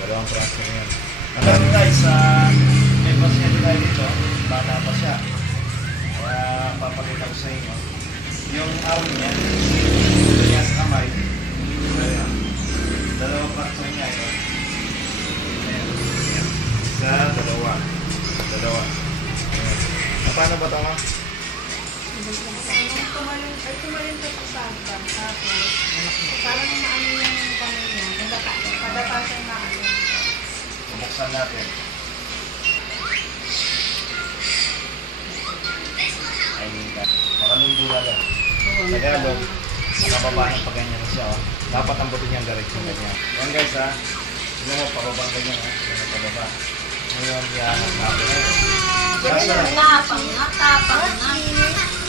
Dalawang fracture yan. Ano guys, may pasyente tayo dito. Bata pa siya. Kaya papakita ko sa inyo. Yung arm niya, dito niya sa kamay. Ayan. Dalawang fracture niya ito. Ayan. Ayan. Isa, dalawa. Dalawa. Ayan. Paano ba ito nga? Tumalun pa sa saan. Tapos, parang maano yung kamay niya. Nadapa siya na ano. Buksan natin. I mean that. Makalundula lang. Tagalog, nakababa ng paganyan na siya. Oh. Dapat ang buto niyang direksyon ganyan. Yan guys ha. Sino mo, pababang ganyan ha. Yan pababa. Ngayon, yan. Tapang na. Tapang na.